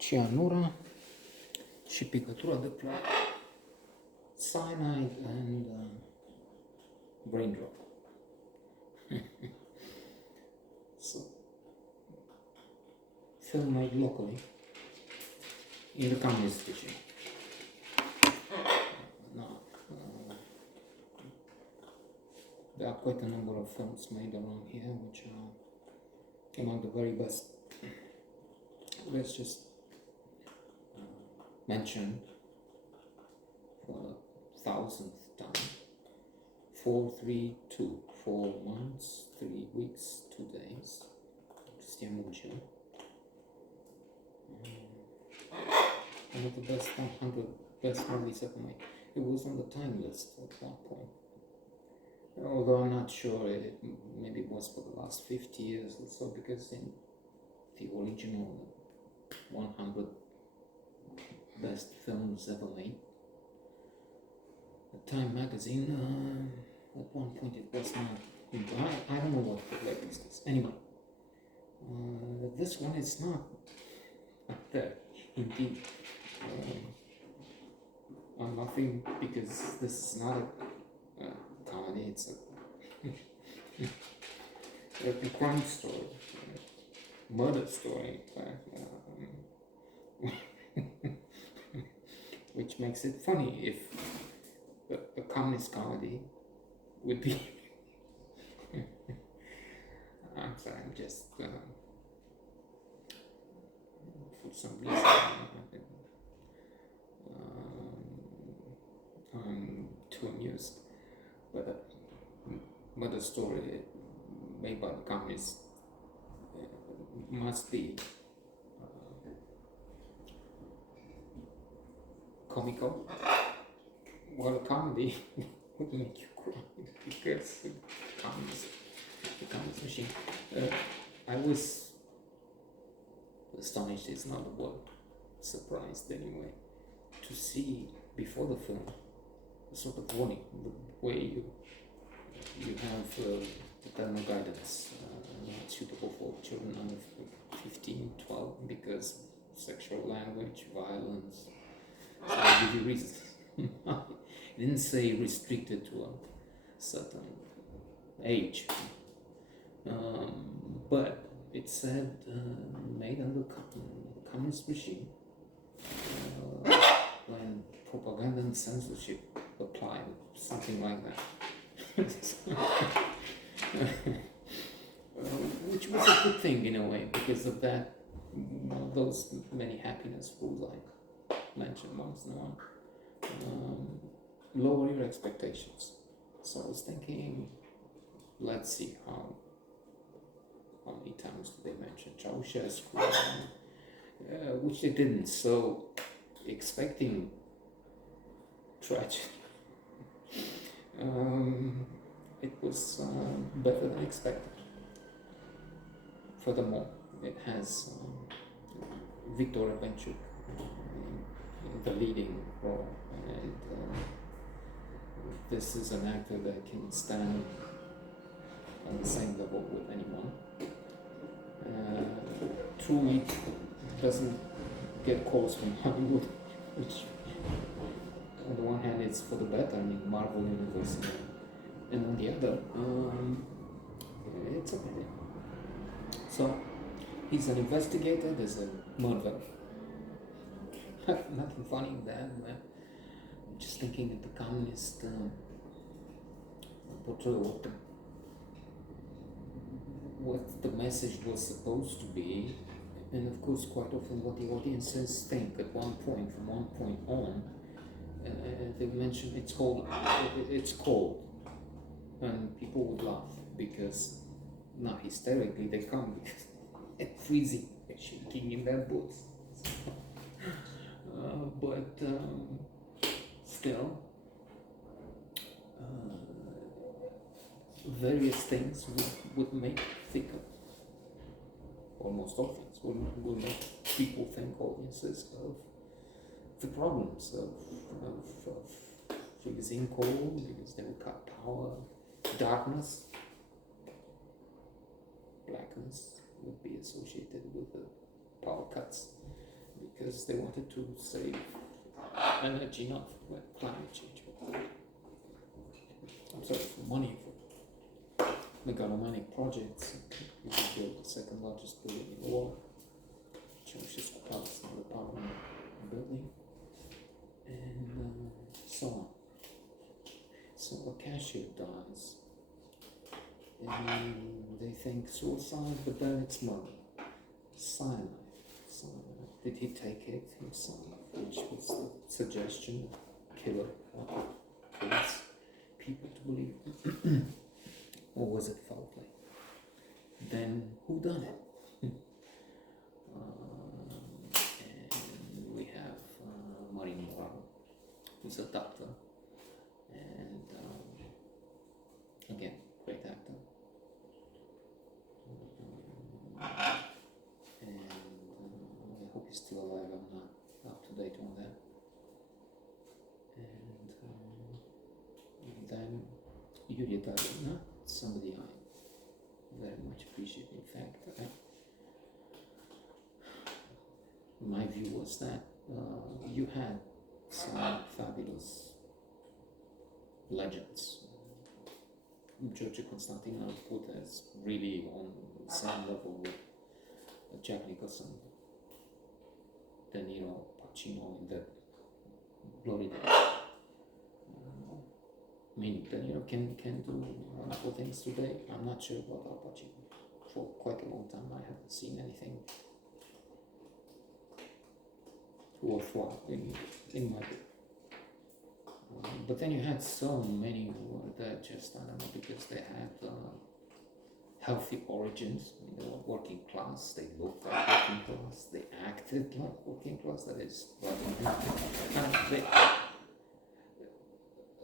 Cianura și Picatura de Ploaie, Cyanid and Raindrop. So, film made locally in the communist regime. Now, there are quite a number of films made around here which are among the very best. Let's just mention for the 1000th time 432, 4 months, 3 weeks, 2 days. Cianura. One of the best 100 best movies ever made. It was on the time list at one point. Although I'm not sure, maybe it was for the last 50 years or so, because in the original 100 best films ever made, the Time magazine, at one point it was not, I don't know what the latest is. Anyway, this one is not up there, indeed. I'm laughing because this is not a comedy, it's a crime story, murder story, in fact, which makes it funny if a communist comedy would be. I'm sorry, I'm just for some reason I'm too amused. But the story made by the communists must be comical. Well, a comedy would make you cry because the communist machine. I was astonished, it's not the word, surprised anyway, to see before the film a sort of warning, the way you have paternal guidance not suitable for children under 15, 12 because sexual language, violence. So I give you reasons. It didn't say restricted to a certain age, but it said made under communist regime when propaganda and censorship applied, something like that. Which was a good thing in a way, because of that, those many happiness rules I mentioned once in a while. Lower your expectations. So I was thinking, let's see how many times did they mention Ceausescu, which they didn't. So expecting tragedy, it was better than expected. Furthermore, it has Victoria Benchuk in the leading role, and this is an actor that can stand on the same level with anyone. Truly doesn't get calls from Hollywood, which on the one hand it's for the better, I mean Marvel Universe, and on the other, it's okay. So he's an investigator, there's a murder. Nothing funny in that, man. I'm just thinking that the communist portrayal, what the message was supposed to be, and of course quite often what the audiences think at one point, from one point on, they mention it's cold, and people would laugh because not hysterically, they come because they're freezing, they're shaking in their boots. But still, various things would make thicker. Almost all things will make people think, audiences, of the problems of freezing cold because they will cut power, darkness, blackness would be associated with the power cuts because they wanted to save energy, not for climate change, but I'm sorry, for money for megalomaniac projects. You could build the second largest building in the world, Ceausescu Palace, not the parliament building, and so on. So a cashier dies, and they think suicide, but then it's murder. Cyanide. Did he take it himself? Which was the suggestion the killer wants people to believe. Or was it foul play? Then who done it? And we have Marin Moral, who's a doctor, and again, great actor. And I hope he's still alive. I'm not up to date on that. And then Yuria Darina, somebody I very much appreciate. In fact, my view was that you had some fabulous legends. George Constantino put as really on the same level with Jack Nicholson, De Niro, Pacino in the glory days. I mean, De Niro can do wonderful things today. I'm not sure about Al Pacino. For quite a long time, I haven't seen anything worthwhile in my book. But then you had so many who were there just, I don't know, because they had healthy origins. I mean, they were working class, they looked like working class, they acted like working class, that is, and they,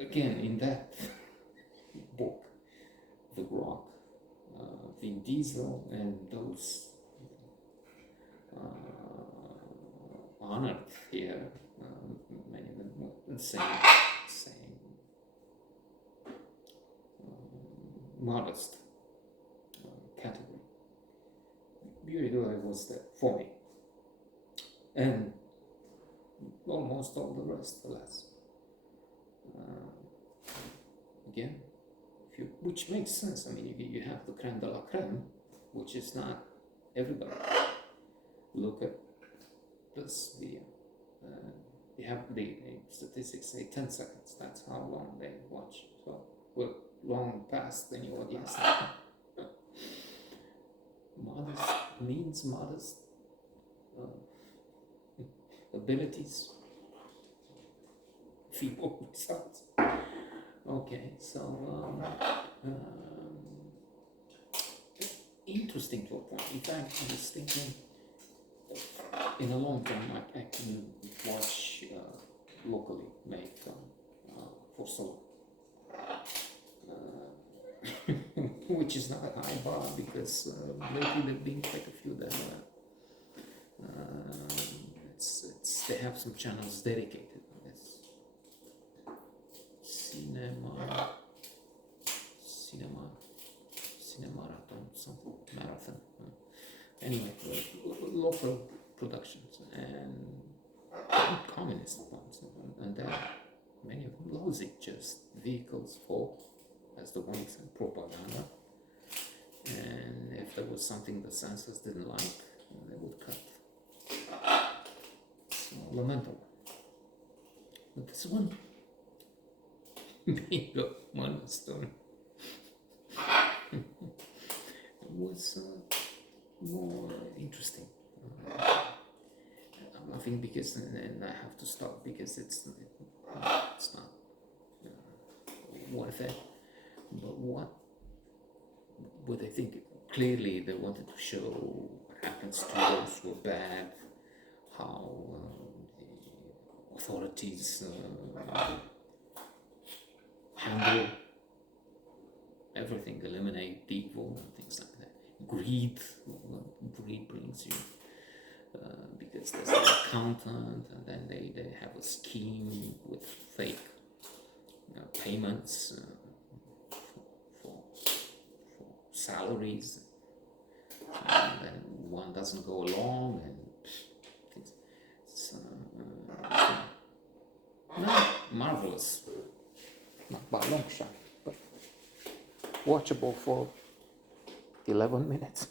again, in that book, The Rock, Vin Diesel, and those honored here, many of them were the same modest category. Beauty Glory was there for me, and almost all the rest, alas. Again, which makes sense. I mean, you have the creme de la creme, which is not everybody. Look at this video. You have the statistics say 10 seconds. That's how long they watch. So we're long past any audience. Modest means modest abilities, feeble results. Okay, so interesting to a point. In fact, I was thinking in a long time I can watch locally made film for solo. Which is not a high bar because lately there have been quite a few that they have some channels dedicated to this. Cinemarathon, something, marathon. Anyway, local productions and communist ones, and there are many of them lousy, just vehicles for, as the one said, propaganda. And if there was something the censors didn't like, they would cut. So lamentable. But this one, being a milestone, was more interesting. I'm laughing because, and I have to stop because it's not worth it. But what I think clearly they wanted to show what happens to those who are bad, how the authorities handle everything, eliminate evil and things like that. Greed brings you, because there's an accountant, and then they have a scheme with fake payments for salaries, and then one doesn't go along, and things. marvelous. Not by a long shot, but watchable for 11 minutes.